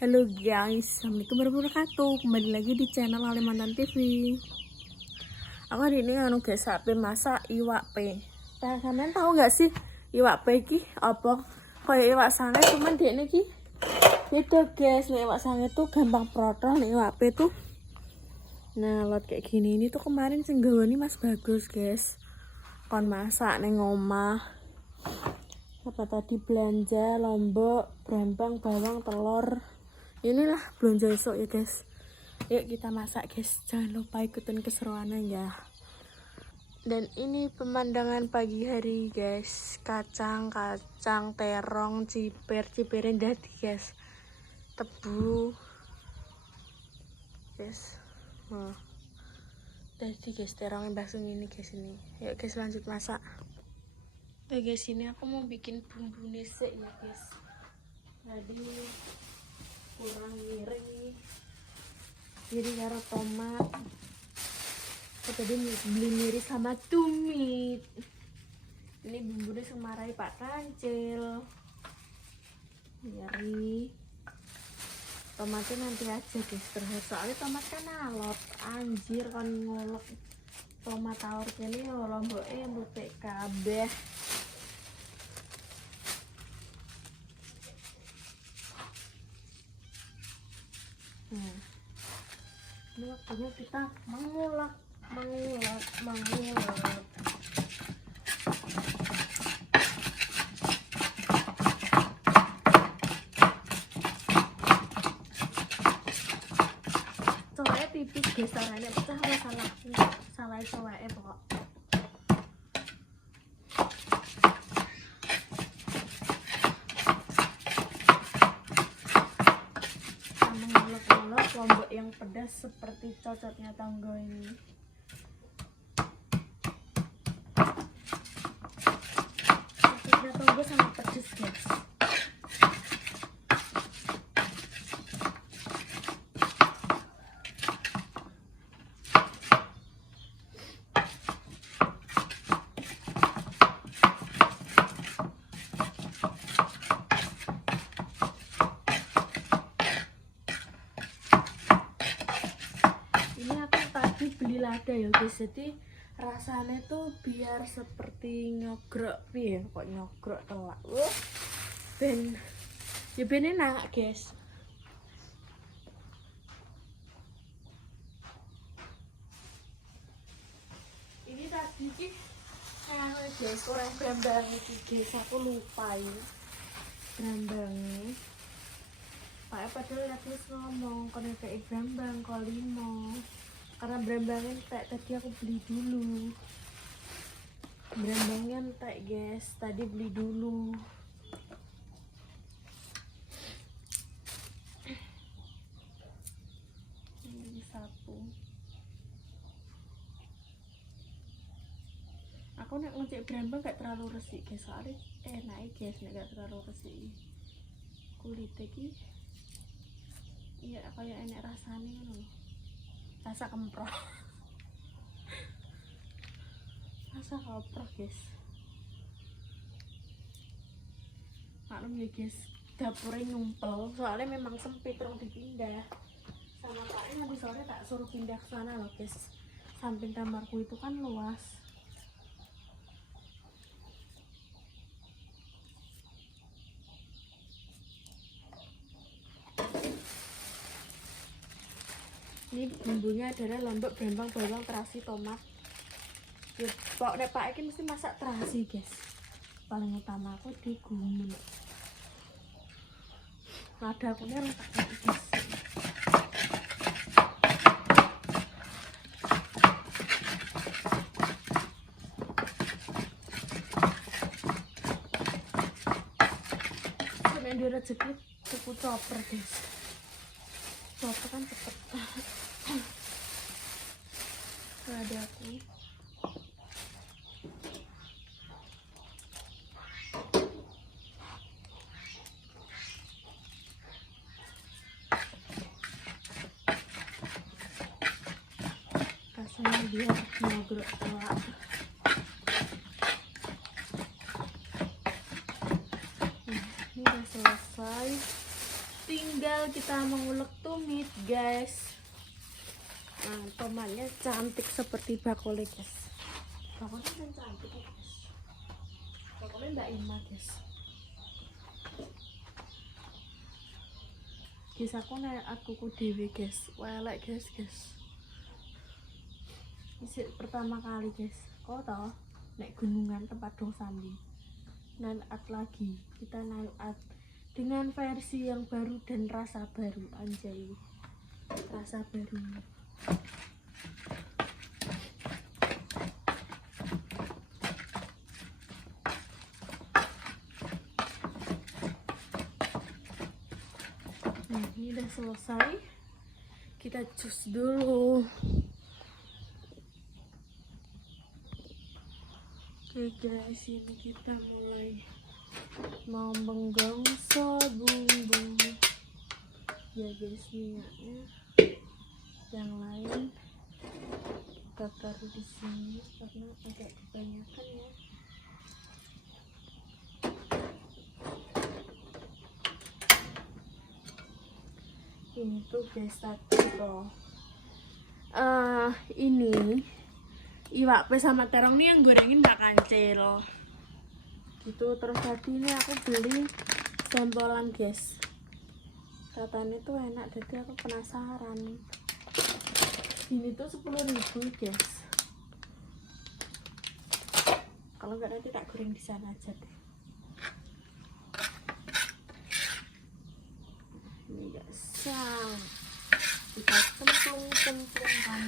Halo guys, assalamualaikum warahmatullahi wabarakatuh. Kembali lagi di channel Kalimantan TV. Aku hari ini guys, sampai masak iwak pe. Nah, kalian tahu nggak sih iwak pe ki apa? Kayak iwak sange, cuman dia ini ki beda guys. Nih iwak sange tuh gampang protol, nih iwak pe tuh. Nah, lot kayak gini ini tuh kemarin senggawani Mas Bagus guys. Kon masak neng omah. Apa tadi belanja lombok, brambang, bawang, telur. Inilah belanja esok ya guys. Yuk kita masak guys. Jangan lupa ikutin keseruannya ya. Dan ini pemandangan pagi hari guys. Kacang, terong, ciperin jadi guys. Tebu guys. Oh. Jadi guys terongnya basung ini guys ini. Yuk guys lanjut masak. Oke guys, ini aku mau bikin bumbu nesek ya guys. Tadi kurang miring, jadi karo tomat. Tadi beli miri sama tumit. Ini bumbunya semarai Pak Kancil. Miri. Tomatnya nanti aja guys, terus soalnya tomat kan alot, anjir kan ngolok. Tomat taur kene lomboknya mbek kabeh. Nah, ini waktunya kita mengulek. Cowoknya tipis guys, caranya pecah apa salah cowoknya pokok. Mengulek-ulek lombok yang pedas seperti cocoknya tanggo ini. Cocoknya tanggo sangat pedas guys. Ini aku tadi beli lada ya guys, jadi rasanya tuh biar seperti nyogrok ya, kok nyogrok telak. Ben enak guys. Ini tadi sih guys kurang brambang iki guys, aku lupa ya brambangnya. Padahal aku ngomong karena kayak brambang kolimo, karena brambangnya entek tadi aku beli dulu. Brambangnya entek guys, tadi beli dulu. Ini sapu. Aku nek ngecek brambang gak terlalu resik guys, soalnya enak guys nek gak terlalu resik. Kulitnya ki iya kayak enak rasanya loh, rasa kemprok. Rasa koprok guys. Maklum ya guys, dapurnya nyumpel soalnya memang sempit, terus dipindah sama paknya. Nanti sore tak suruh pindah ke sana loh guys, samping kamarku itu kan luas. Ini bumbunya adalah lombok, brambang, bawang, terasi, tomat. Ya, pokoknya Pak ini mesti masak terasi guys. Paling utama aku di gumun. Ada aku nih letak guys. Sebenarnya di rezeki cukup chopper guys. Chopper kan cepet. Ada aku. Rasanya biar nyogrok telak. Ini udah selesai. tinggal kita mengulek tumit guys. Nah, tomatnya cantik seperti bakole guys. Bakolnya kan cantik ya guys. Bakolnya Mbak Ima guys. Guys aku naik akuku dewe guys. Welek guys. Ini pertama kali guys. Kau tahu naik gunungan tempat dong sandi. Naik lagi. Kita naik dengan versi yang baru dan rasa baru, anjay. Rasa baru. Nah, ini udah selesai. Kita cus dulu. Oke guys, ini kita mulai mau menggosok bumbu. Ya guys, minyaknya yang lain kita taruh di sini karena agak kebanyakan ya. Ini tuh guys tadi loh. Ini iwak pe sama terong nih yang gorengin Mbak Kancil. Gitu, terus tadi ini aku beli jempolan guys. Katanya tuh enak, jadi aku penasaran. Ini tuh 10.000 guys. Kalau nggak nanti tak goreng di sana aja deh. Ini guys, kita cemplung-cemplungkan.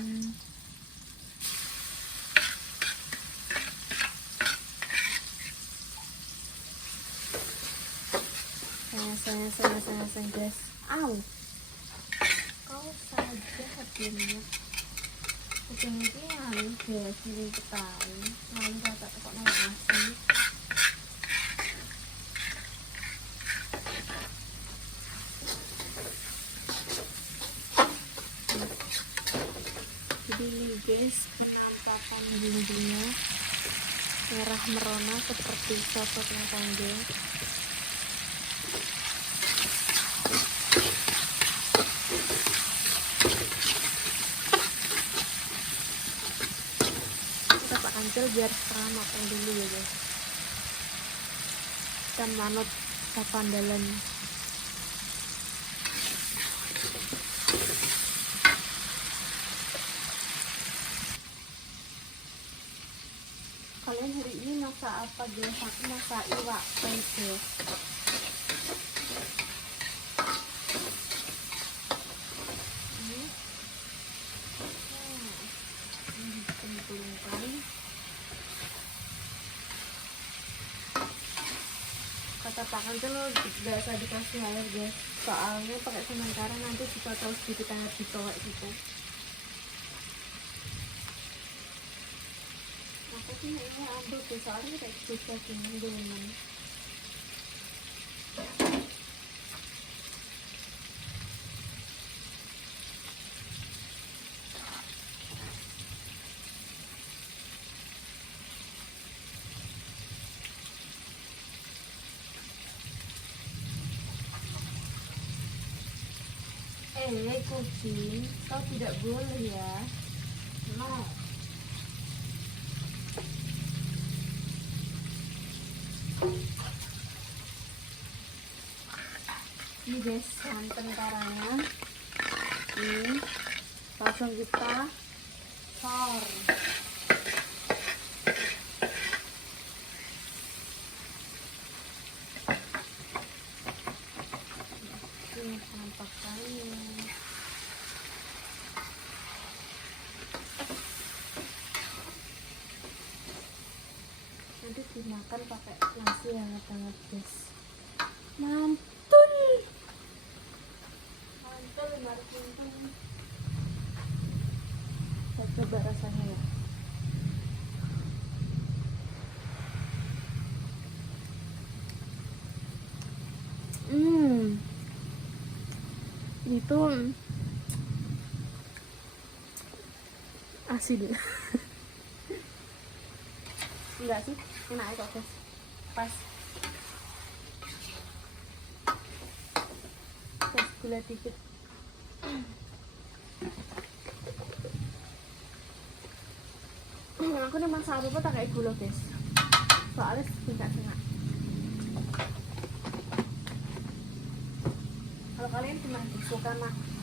Sayang guys. Au, kau saja hatinya. Ketinggian guys, ini ketahui. Lalu kata kok naik nasi. Jadi ini guys, penampakan bumbunya merah merona seperti sosoknya tangga. Kita Pak Kancil biar setengah matang dulu ya guys. Kita manut sapandalan. Kalian hari ini masak apa guys? Aku masak iwak guys. Kata Pak Kancil biasa dikasih air guys, soalnya pakai sementara nanti juga tahu sedikit air ditolak gitu. Aku sih ini ambil tuh soalnya kayak gitu gini dulu. Kucing, kau tidak boleh ya. No. Ini guys, santan caranya. Ini langsung kita sor. Ini penampakannya. Nanti dimakan pakai nasi hangat-hangat guys. Mantul, mari kita coba rasanya ya. Itu asin. Enggak sih, enak kok guys. Pas. Guys, gula dikit. Aku nih masak apa tak kayak gula guys, soalnya singkat-singkat. Kalau kalian gimana suka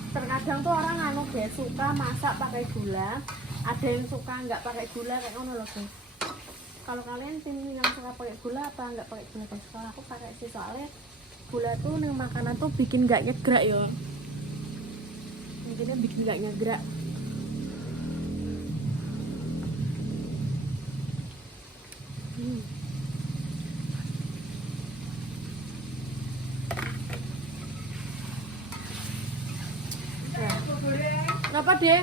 terkadang tuh orang anu guys suka masak pakai gula, ada yang suka nggak pakai gula kayak ngono loh guys. Kalau kalian tim yang suka pakai gula apa nggak pakai gula guys? Kalau aku pakai sih, soalnya gula tuh nih makanan tuh bikin nggak nyegrak ya, bikinnya bikin nggak nyegrak. Kenapa deh?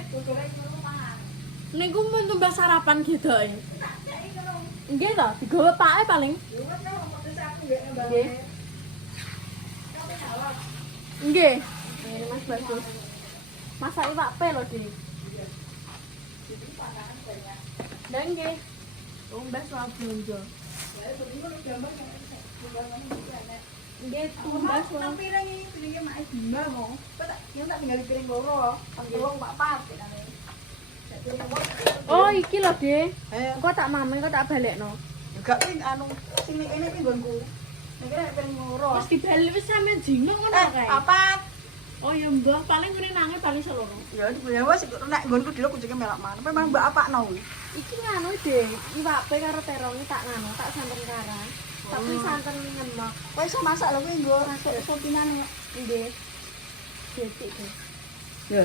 Nih gue mau tumbas sarapan gitu ya. Enggak toh, digawe pake paling. Nggih. Nggih. Ini Mas bagus. Masak iwak pe lho, Dik. Dan nggih. Tumbas wae blonjo. Nggih, tumbas wae. Tapi ini piringnya mak Bima mau. Kok tak yang tak tinggal di piring loro. Tanggung Pak Pat kenane. Oh, iki lho, Dik. Kok tak mamen kok tak balekno. Enggak ping anu sini ini ping nggonku. Nek kira piring loro. Wis dibalik wis sampean jino ngono kae. Apa? Oh ya mbah, paling ngene nange paling seloro. Ya wis nek nggonku dhewe kucingnya melak mana. Tapi memang Mbak apakno. Iki nganu deh, iwak pe karo terong tak nganu, tak santen karang. Tapi santen nyemek. Kowe iso masak lho kuwi nggo masuk sopinan Nggih. Detik deh. ya.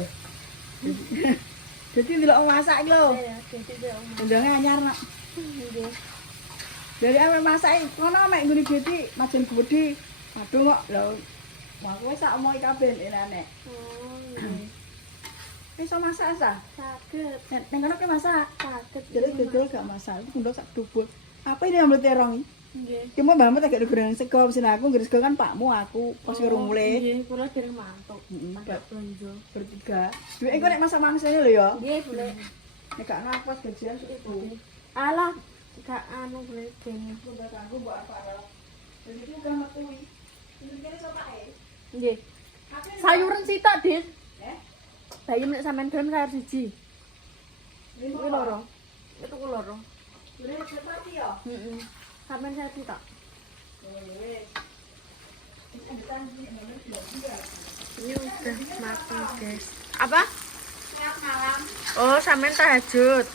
Jadi ndelok masak iki lho. Ya, detik deh om. Undange anyar nak. Nggih. Dari ame masak ngono mek ngene Geti majen gede. Aduh kok lho. Wah kowe sak omongi kabeh enak. Oh, nggih. Iso masak sa? Saged, Nek ngono ki masak. saged. Jadi dodol gak masak. Iku ndok sak dubur. Apa ini ambil terong iki? Nggih. Ki mau mbahmu tak gak goreng sego mesin aku ngger sego kan pakmu aku pas urung mulai. Nggih, kula dereng mantuk. Heeh, Agak blonjo. bertiga. Duwe engko nek masak manis ini lho ya. Nggih, boleh. Nek gak ana pas gajian itu. Alah, gak anu boleh dene. Coba aku mbok apa ora. Jadi iki udah metu iki. Ini kene sopake. Nggih. Sayuran sitok, Dit. Bayam nek sampean don sayur siji. Ini Kuwi loro. Itu ku loro. Boleh seperti ya. Heeh. Sampean sayur sitok. Wes. Ini udah matang, guys. Apa? Selamat malam. Oh, sampean tahajud.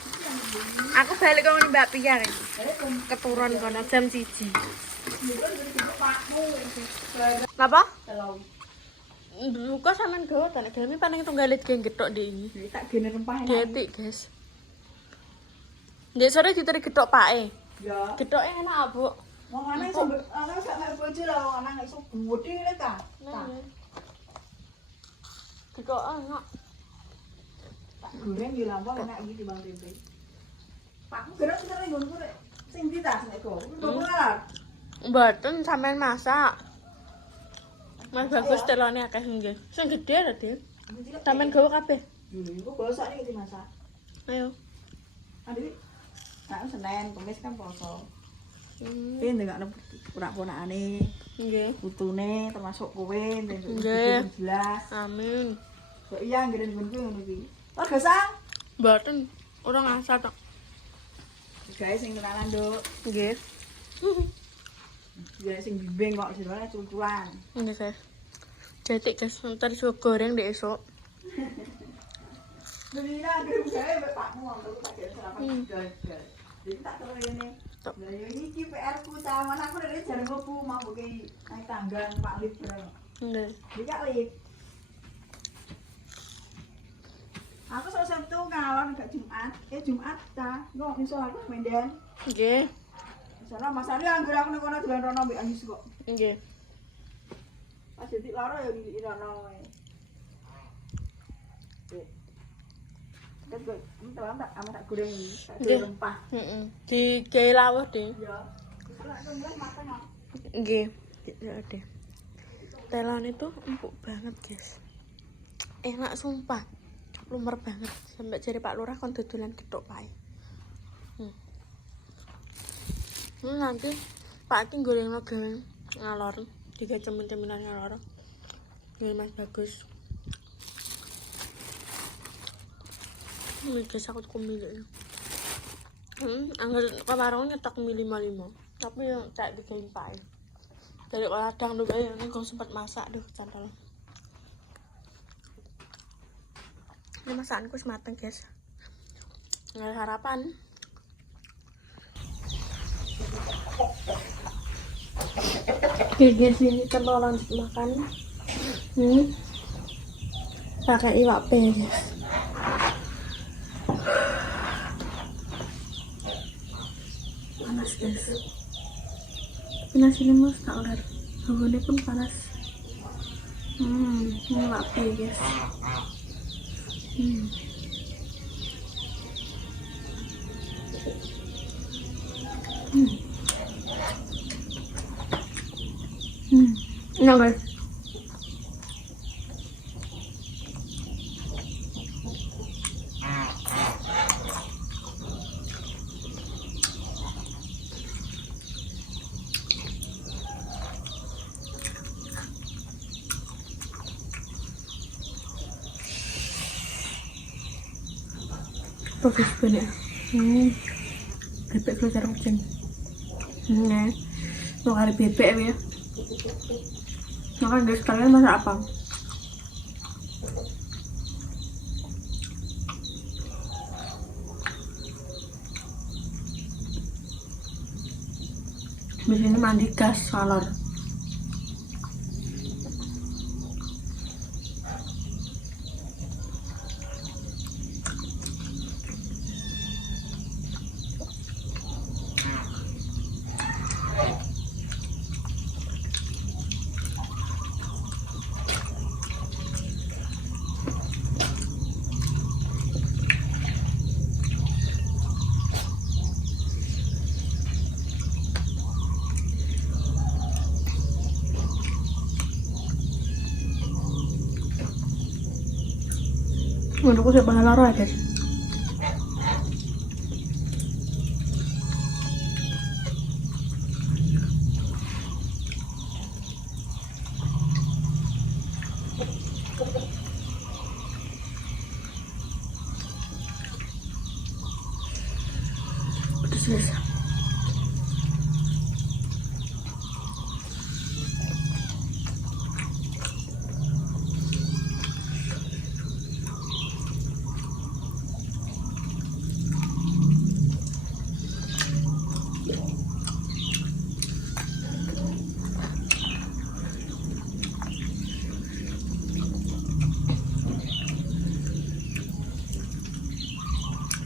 Aku balik kok Mbak Pia kan. Keturun kono jam 1. Napa? Telung. Buka sampean gawe ta nek galemi paling tunggalit geng getok di ini. Tak gene rempah enak. Detik, guys. Ndek sore diteri getok pake. Ya. Getoke enak, Bu. Wong lanang iso ana sak nek bojo lah wong lanang iso gede ngene ta. Getok enak. Tak goreng yo lampah enak iki timbang tempe. Pakmu gerak sekarang nggonku rek. Sing ndi ta nek kok. Nggonku lah. Mboten sampean masak. Mas bagus telone akeh nggih. Sing gedhe lho, Dik. Sampean gawe kabeh. Iku bosok iki dimasak. Ayo. Adik. Nah, Senin, Kamis kan poso. Hmm. Tapi ndengakno ponak-ponakane, Nggih. putune termasuk kowe ndek Nggih. jelas. Amin. Kok iya ngene nggonku ngono iki. Warga sang. Mboten ora ngasal tok. Gawe sing tenanan, Nduk. Nggih. Gawe sing bimbing kok jenenge cucuan. Nggih, Guys. Detik, guys, ntar suruh goreng dek esok. Menina grem gawe mek pakmu aku tak gawe sarapan gagal. Jadi tak terus ngene. Lah yo iki PR ku cawan aku dari jarang mlebu mau iki naik tangga Pak Lip bareng. Nggih. Iki Lip. Aku sok Sabtu ngalor gak Jumat. Jumat ta. Kok iso aku menden. Nggih. Soalnya Mas Ali anggur aku ning kono dolan rono mbek Anjus kok. Nggih. Pas jadi loro ya di rono wae. Kan gue telan tak ama tak goreng tak goreng rempah. Heeh. Di gawe lawuh, Dik. Ya. Salah kan mateng. Nggih. Deh. Telon itu empuk banget, guys. Enak sumpah. Lumer banget. Sampai jari Pak Lurah kon dodolan gethuk pae. Nanti Pak Ati gorengno gawe ngalor, diga cemen-cemenan ngalor. Ini Mas bagus. Ini guys aku tuh milih. Angger kemarin nyetak milih 5. Tapi yang kayak bikin pahit. Dari kadang tuh kayak ini gue sempat masak tuh cantol. Ini masakanku mateng guys. Nggak sarapan. Oke guys, ini kita mau lanjut makan. Pakai iwak pe guys. Panas guys. Panas ini mas tak ular. Hawane pun panas. Ini iwak pe guys. Enak guys. Bagus banget. Bebek filter kucing. Nah, mau kali bebek ya. Makan guys, kalian masak apa? Biasanya mandi gas solar. Menurutku saya bakal laro ya guys. Pedes guys.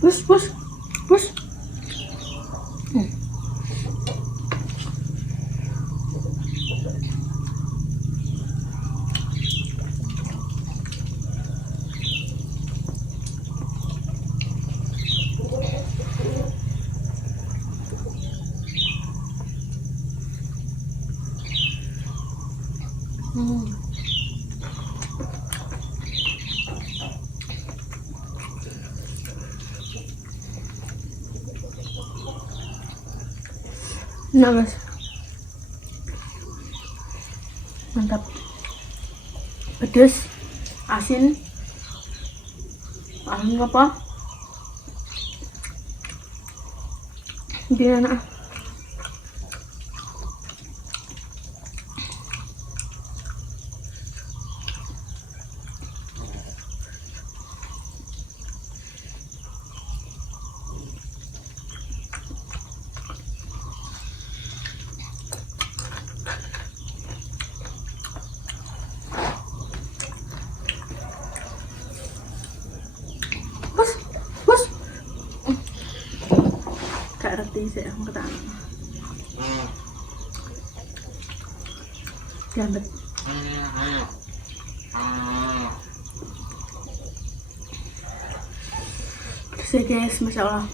Bus. Nah guys, mantap, pedes, asin apa? Dia enak. Bos. Gak ngerti sih aku kata. Jambet. Terus ya guys, masya Allah.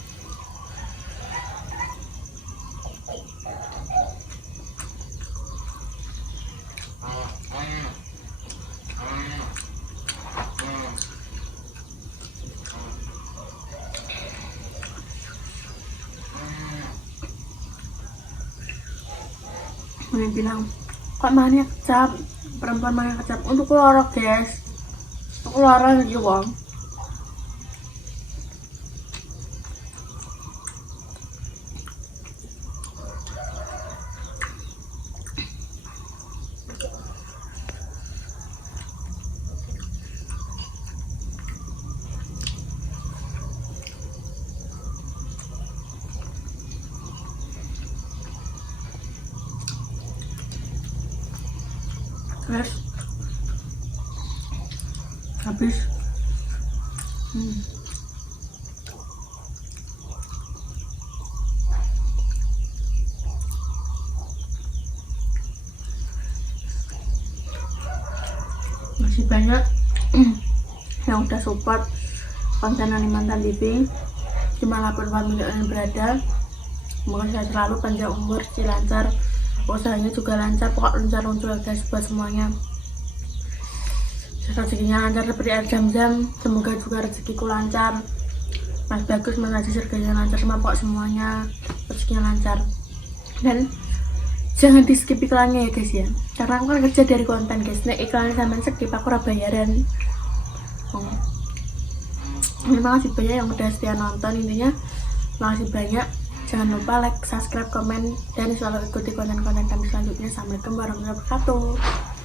Yang bilang kok makannya kecap, perempuan makan kecap untuk lorok guys, aku lara lagi wong. Terus habis masih banyak yang udah support konten Alimantan TV dimanapun kalian berada. Semoga saya selalu panjang umur, lancar, usahanya juga lancar, pokok lancar-lancar ya guys buat semuanya. Rezekinya lancar seperti air jam-jam, semoga juga rezekiku lancar. Mas Bagus, Mas Aziz rezekinya lancar, sama pokok semuanya rezekinya lancar. Dan jangan di skip iklannya ya guys ya, karena aku kan kerja dari konten guys. Nah iklannya sampai skip aku ora bayaran. Terima kasih banyak yang udah setia nonton, intinya makasih banyak. Jangan lupa like, subscribe, komen, dan selalu ikuti konten-konten kami selanjutnya. Assalamualaikum warahmatullahi wabarakatuh.